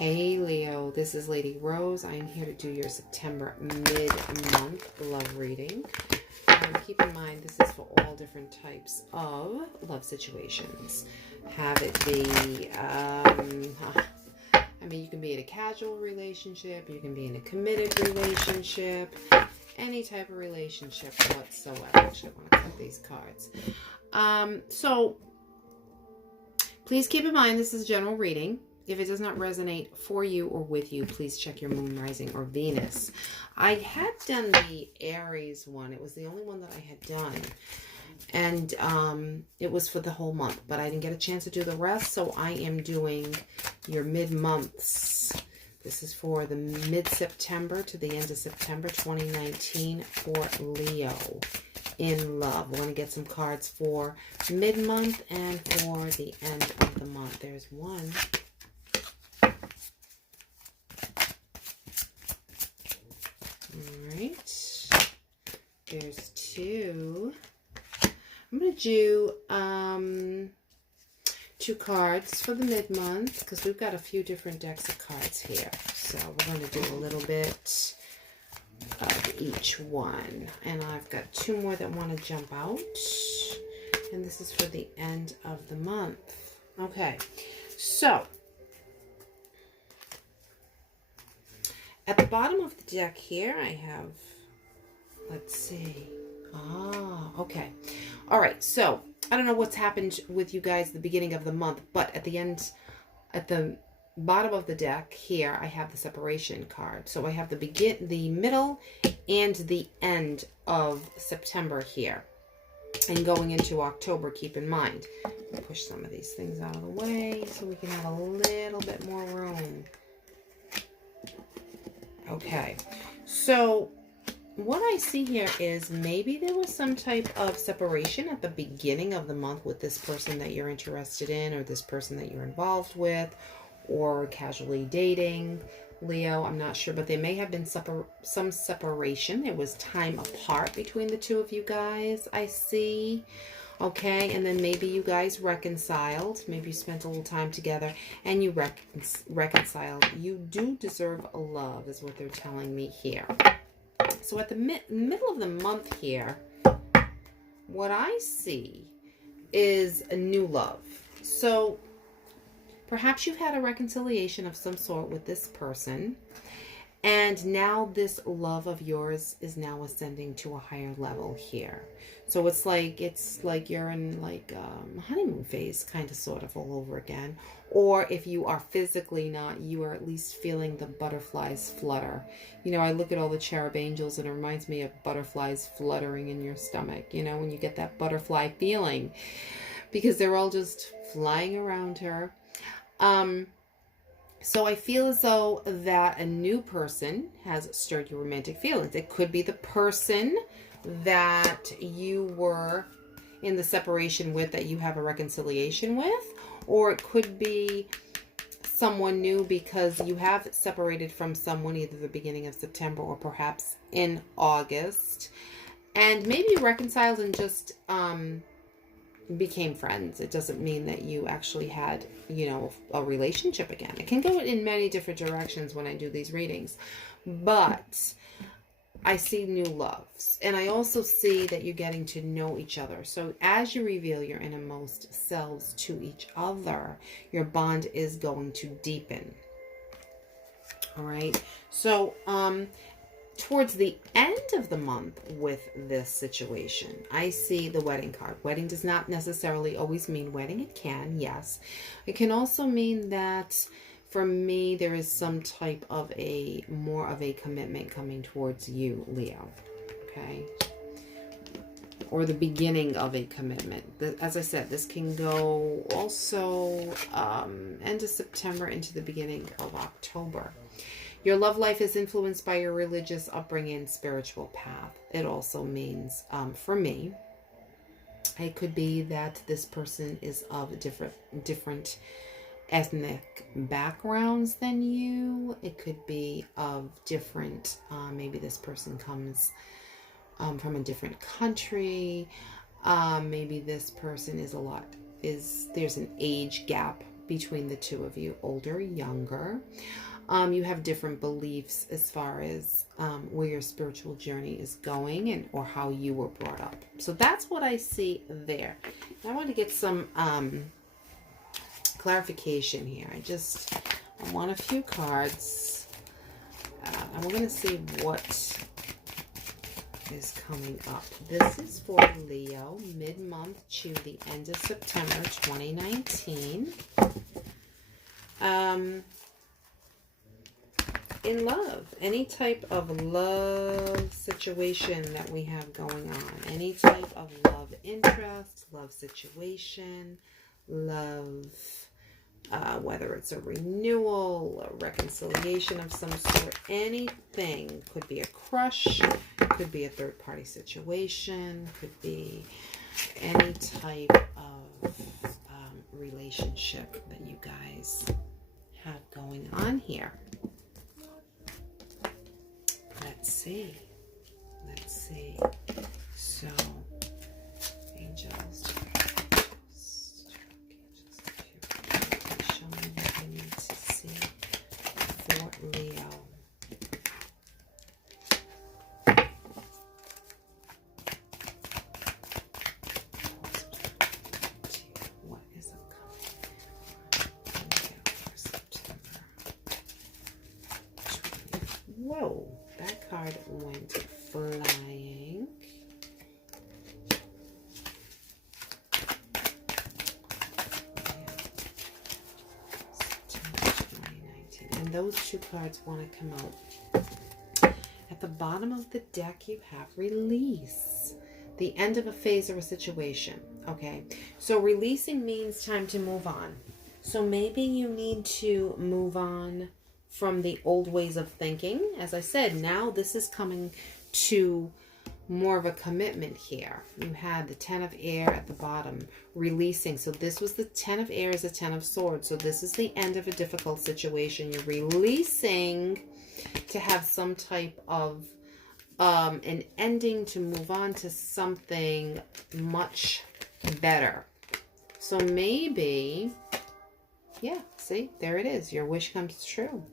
Hey Leo, this is Lady Rose. I am here to do your September mid-month love reading. Keep in mind this is for all different types of love situations. Have it be, you can be in a casual relationship, you can be in a committed relationship, any type of relationship whatsoever. Actually, I want to cut these cards. So please keep in mind this is a general reading. If it does not resonate for you or with you, please check your moon, rising, or Venus. I had done the Aries one. It was the only one that I had done. And it was for the whole month, but I didn't get a chance to do the rest. So I am doing your mid-months. This is for the mid-September to the end of September 2019 for Leo in love. We're going to get some cards for mid-month and for the end of the month. There's one. Alright, there's two. I'm going to do 2 cards for the mid-month because we've got a few different decks of cards here. So we're going to do a little bit of each one. And I've got 2 more that want to jump out. And this is for the end of the month. Okay, so at the bottom of the deck here, I have, let's see. Okay. All right. So I don't know what's happened with you guys at the beginning of the month, but at the end, at the bottom of the deck here, I have the separation card. So I have the middle, and the end of September here. And going into October, keep in mind. Push some of these things out of the way so we can have a little bit more room. Okay, so what I see here is maybe there was some type of separation at the beginning of the month with this person that you're interested in, or this person that you're involved with, or casually dating. Leo, I'm not sure, but there may have been some separation. There was time apart between the two of you guys, I see. Okay, and then maybe you guys reconciled. Maybe you spent a little time together and you reconciled. You do deserve a love, is what they're telling me here. So at the middle of the month here, what I see is a new love. So perhaps you've had a reconciliation of some sort with this person. And now this love of yours is now ascending to a higher level here. So it's like you're in like honeymoon phase, kind of sort of all over again. Or if you are physically not, you are at least feeling the butterflies flutter. You know, I look at all the cherub angels and it reminds me of butterflies fluttering in your stomach. You know, when you get that butterfly feeling, because they're all just flying around her. So I feel as though that a new person has stirred your romantic feelings. It could be the person that you were in the separation with that you have a reconciliation with, or it could be someone new because you have separated from someone either the beginning of September or perhaps in August, and maybe you reconciled and just became friends. It doesn't mean that you actually had, you know, a relationship again. It can go in many different directions when I do these readings, but I see new loves, and I also see that you're getting to know each other. So as you reveal your innermost selves to each other, your bond is going to deepen. All right. So towards the end of the month with this situation, I see the wedding card. Wedding does not necessarily always mean wedding. It can, yes. It can also mean that for me, there is some type of more of a commitment coming towards you, Leo. Okay. Or the beginning of a commitment. As I said, this can go also end of September into the beginning of October. Your love life is influenced by your religious upbringing and spiritual path. It also means, for me, it could be that this person is of different ethnic backgrounds than you. It could be of different, maybe this person comes from a different country. Maybe this person is there's an age gap between the two of you, older or younger. You have different beliefs as far as where your spiritual journey is going and or how you were brought up. So that's what I see there. I want to get some clarification here. I want a few cards. And we're going to see what is coming up. This is for Leo, mid-month to the end of September 2019. In love, any type of love situation that we have going on, any type of love interest, love situation, love, whether it's a renewal, a reconciliation of some sort, anything. Could be a crush, could be a third-party situation, could be any type of relationship that you guys have going on here. Let's see. So, angels, show me what I need to see for Leo. What is upcoming for September? Whoa, that card went flying. And those two cards want to come out. At the bottom of the deck, you have release. The end of a phase or a situation. Okay. So releasing means time to move on. So maybe you need to move on from the old ways of thinking. As I said, now this is coming to more of a commitment here. You had the Ten of Air at the bottom, releasing. So this was the Ten of Air is the Ten of Swords. So this is the end of a difficult situation. You're releasing to have some type of an ending, to move on to something much better. So maybe, yeah, see, there it is. Your wish comes true.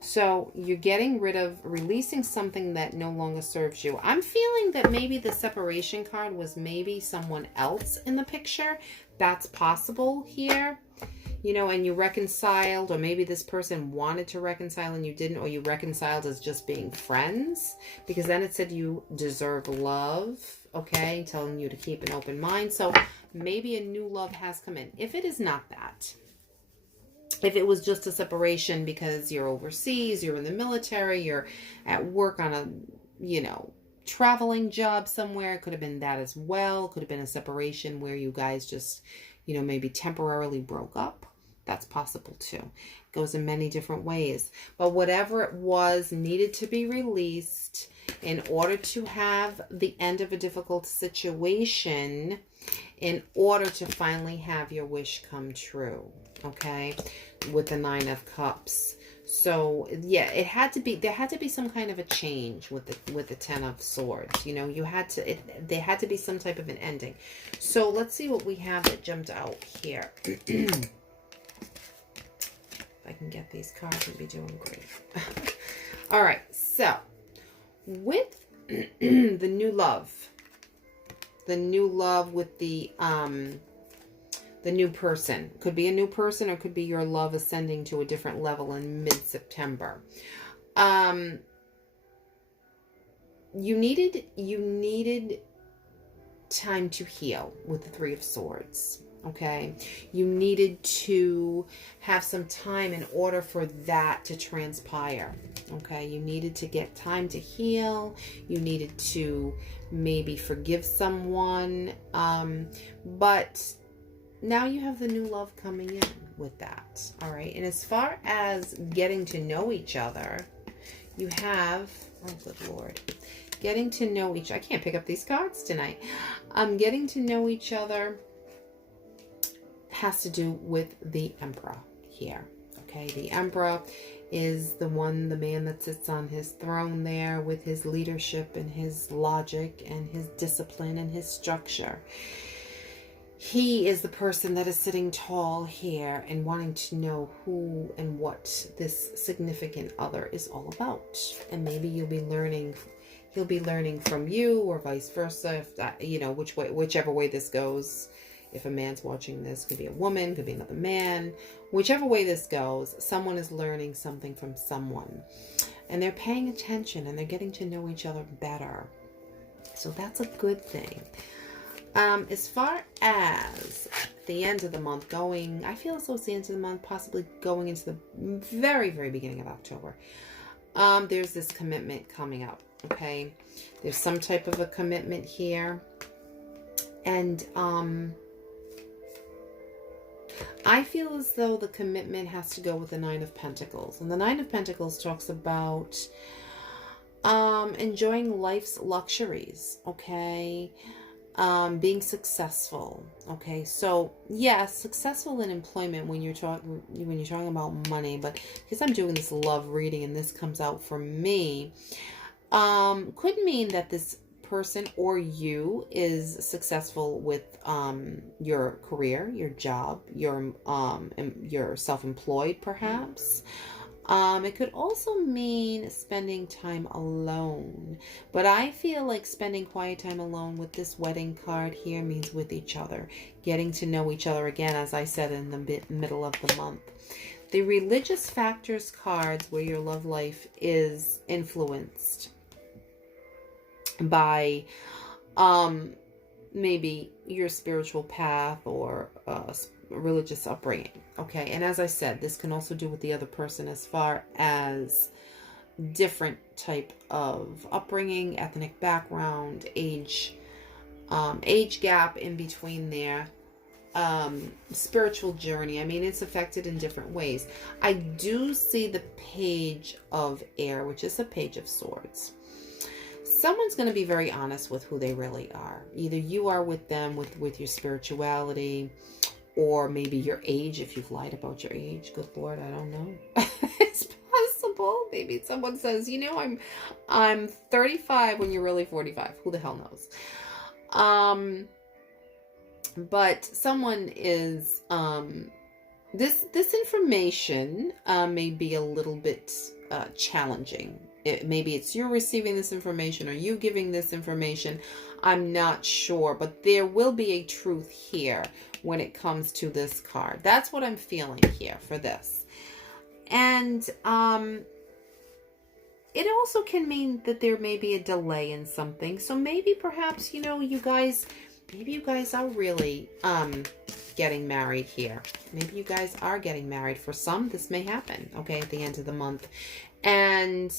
So you're getting rid of, releasing something that no longer serves you. I'm feeling that maybe the separation card was maybe someone else in the picture. That's possible here. You know, and you reconciled, or maybe this person wanted to reconcile and you didn't, or you reconciled as just being friends, because then it said you deserve love, okay, telling you to keep an open mind. So maybe a new love has come in. If it is not that, if it was just a separation because you're overseas, you're in the military, you're at work on a, you know, traveling job somewhere, it could have been that as well. Could have been a separation where you guys just, you know, maybe temporarily broke up. That's possible too. It goes in many different ways. But whatever it was needed to be released in order to have the end of a difficult situation, in order to finally have your wish come true. Okay, with the Nine of Cups. So yeah, it had to be, there had to be some kind of a change with the Ten of Swords. You know, you had to, there had to be some type of an ending. So let's see what we have that jumped out here. If I can get these cards, we'll be doing great. All right, so with the new love with the new person. Could be a new person, or could be your love ascending to a different level in mid-September. You needed time to heal with the Three of Swords. Okay, you needed to have some time in order for that to transpire. Okay, you needed to get time to heal. You needed to maybe forgive someone. But now you have the new love coming in with that. All right, and as far as getting to know each other, you have, oh good Lord, getting to know each, I can't pick up these cards tonight. Getting to know each other has to do with the Emperor here. Okay, the Emperor is the man that sits on his throne there with his leadership and his logic and his discipline and his structure. he is the person that is sitting tall here and wanting to know who and what this significant other is all about. And maybe he'll be learning from you, or vice versa, if that, you know, whichever way this goes. If a man's watching this, could be a woman, could be another man. Whichever way this goes, someone is learning something from someone. And they're paying attention and they're getting to know each other better. So that's a good thing. As far as the end of the month going, I feel as though it's the end of the month, possibly going into the very, very beginning of October. There's this commitment coming up, okay? There's some type of a commitment here. And I feel as though the commitment has to go with the Nine of Pentacles. And the Nine of Pentacles talks about enjoying life's luxuries, okay? Being successful, okay? So yes, successful in employment when you're talking about money, but because I'm doing this love reading and this comes out for me, could mean that this person or you is successful with your career, your job, your self-employed perhaps. It could also mean spending time alone, but I feel like spending quiet time alone with this wedding card here means with each other, getting to know each other again, as I said, in the middle of the month. The religious factors cards, where your love life is influenced by maybe your spiritual path or religious upbringing, okay? And as I said, this can also do with the other person as far as different type of upbringing, ethnic background, age gap in between there, spiritual journey. I mean, it's affected in different ways. I do see the Page of Air, which is the Page of Swords. Someone's going to be very honest with who they really are. Either you are with them with your spirituality, or maybe your age, if you've lied about your age. Good Lord, I don't know. It's possible. Maybe someone says, you know, I'm 35 when you're really 45. Who the hell knows? But someone is, this information may be a little bit challenging. Maybe it's you receiving this information or you giving this information. I'm not sure, but there will be a truth here when it comes to this card. That's what I'm feeling here for this. And it also can mean that there may be a delay in something. So maybe perhaps, you know, maybe you guys are really getting married here. Maybe you guys are getting married. For some, this may happen, okay, at the end of the month. And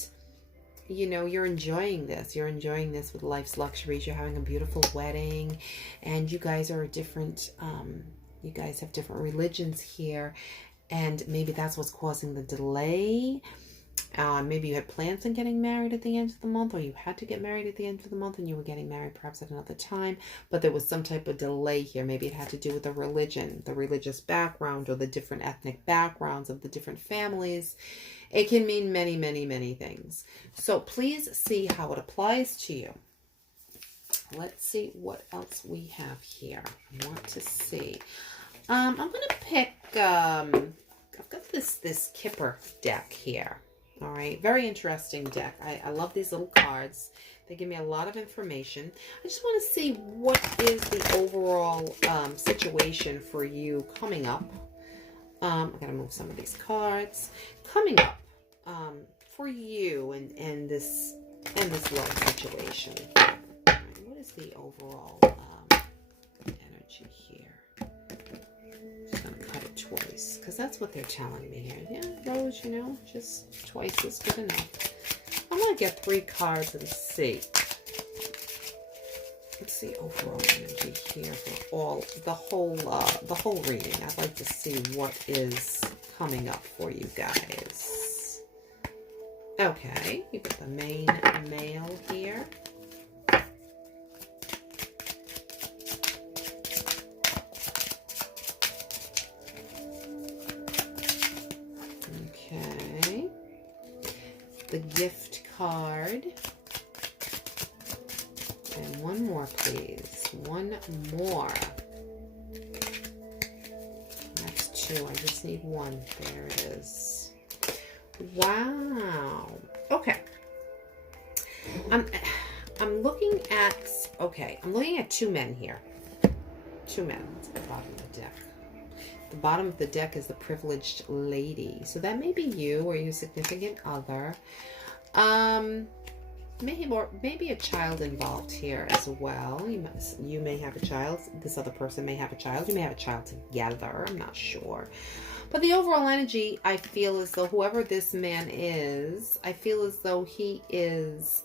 you know, you're enjoying this. You're enjoying this with life's luxuries. You're having a beautiful wedding, and you guys are different. You guys have different religions here, and maybe that's what's causing the delay. Maybe you had plans on getting married at the end of the month, or you had to get married at the end of the month and you were getting married perhaps at another time, but there was some type of delay here. Maybe it had to do with the religion, the religious background, or the different ethnic backgrounds of the different families. It can mean many, many, many things. So please see how it applies to you. Let's see what else we have here. I want to see. I'm going to pick, I've got this Kipper deck here. All right, very interesting deck. I love these little cards. They give me a lot of information. I just want to see what is the overall situation for you coming up. I'm going to move some of these cards. Coming up for you and this love situation. All right, what is the overall energy here? Just going to cut it twice, because that's what they're telling me here. Yeah, Rose, you know, just twice is good enough. I'm going to get 3 cards and see. Let's see overall energy here for the whole reading. I'd like to see what is coming up for you guys. Okay, you got the main male here. Okay, the gift card. And one more, please. One more. 2. I just need 1. There it is. Wow. Okay. I'm looking at, okay, I'm looking at 2 men here. 2 men. That's at the bottom of the deck. The bottom of the deck is the privileged lady. So that may be you or your significant other. Maybe a child involved here as well. You may have a child. This other person may have a child. You may have a child together. I'm not sure. But the overall energy, I feel as though whoever this man is, I feel as though he is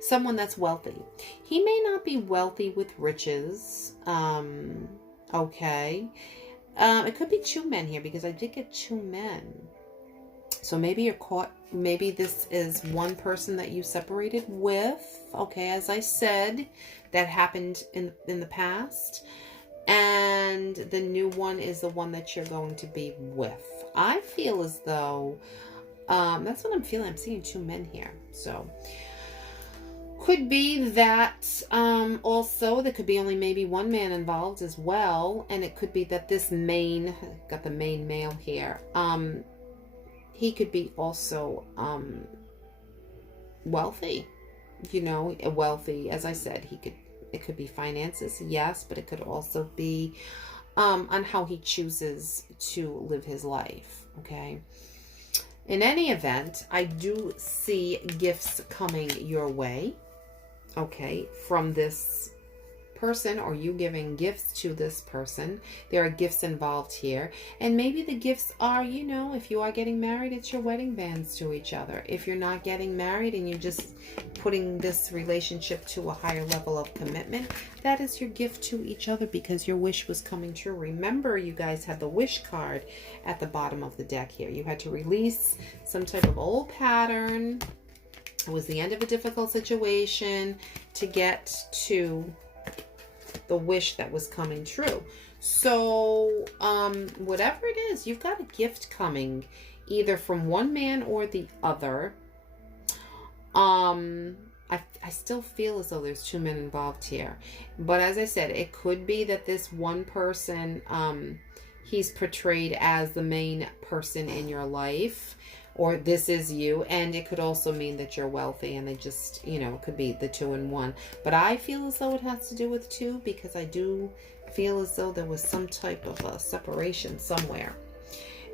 someone that's wealthy. He may not be wealthy with riches. Okay. It could be 2 men here because I did get 2 men. So maybe you're caught, maybe this is one person that you separated with. Okay, as I said, that happened in the past. And the new one is the one that you're going to be with. I feel as though, that's what I'm feeling. I'm seeing 2 men here. So could be that also there could be only maybe 1 man involved as well. And it could be that this main, got the main male here, he could be also wealthy, wealthy. As I said, it could be finances, yes, but it could also be on how he chooses to live his life, okay? In any event, I do see gifts coming your way, okay, from this person, or you giving gifts to this person. There are gifts involved here, and maybe the gifts are, if you are getting married, it's your wedding bands to each other. If you're not getting married and you're just putting this relationship to a higher level of commitment, that is your gift to each other because your wish was coming true. Remember, you guys had the wish card at the bottom of the deck here. You had to release some type of old pattern. It was the end of a difficult situation to get to the wish that was coming true. So whatever it is, you've got a gift coming either from one man or the other. I still feel as though there's 2 men involved here, but as I said, it could be that this one person, he's portrayed as the main person in your life, or this is you, and it could also mean that you're wealthy and they just, it could be the 2 in 1. But I feel as though it has to do with 2 because I do feel as though there was some type of a separation somewhere.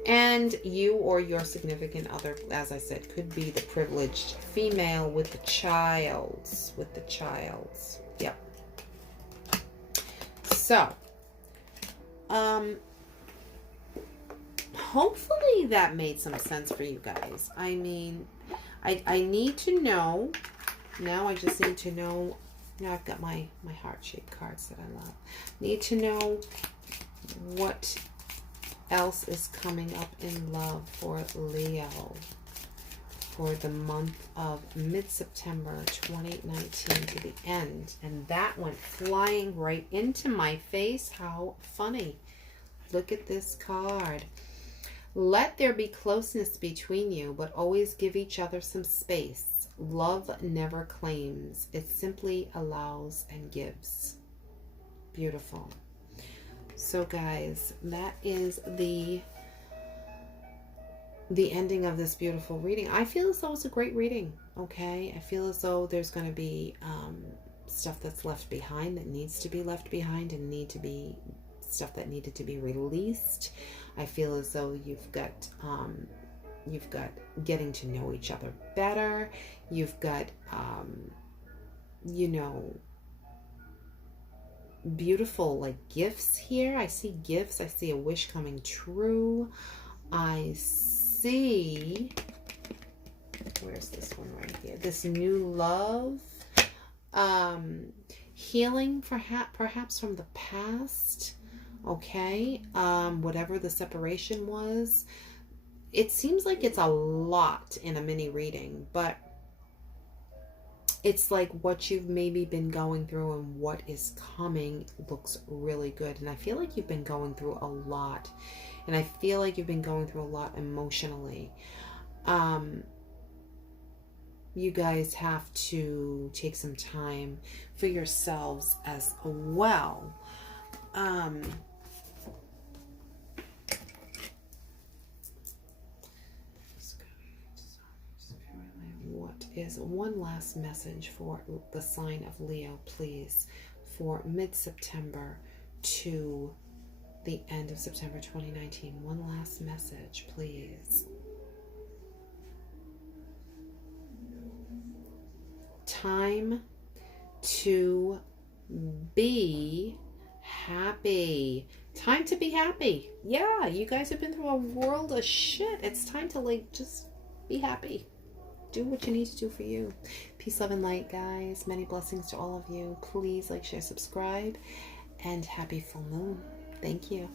And you or your significant other, as I said, could be the privileged female with the child. Yep. So, hopefully that made some sense for you guys. I mean, I need to know. Now I just need to know. Now I've got my heart-shaped cards that I love. Need to know what else is coming up in love for Leo for the month of mid-September 2019 to the end. And that went flying right into my face. How funny. Look at this card. Let there be closeness between you, but always give each other some space. Love never claims. It simply allows and gives. Beautiful. So guys, that is the ending of this beautiful reading. I feel as though it's a great reading, okay? I feel as though there's going to be stuff that's left behind that needs to be left behind and need to be stuff that needed to be released. I feel as though you've got getting to know each other better. You've got, beautiful like gifts here. I see gifts. I see a wish coming true. I see, where's this one right here? This new love, healing perhaps from the past. Okay, whatever the separation was. It seems like it's a lot in a mini reading, but it's like what you've maybe been going through and what is coming looks really good. And I feel like you've been going through a lot. And I feel like you've been going through a lot emotionally. You guys have to take some time for yourselves as well. is one last message for the sign of Leo, please, for mid-September to the end of September 2019. One last message, please. Time to be happy. Time to be happy. Yeah, you guys have been through a world of shit. It's time to, like, just be happy. Do what you need to do for you. Peace, love, and light, guys. Many blessings to all of you. Please like, share, subscribe, and happy full moon. Thank you.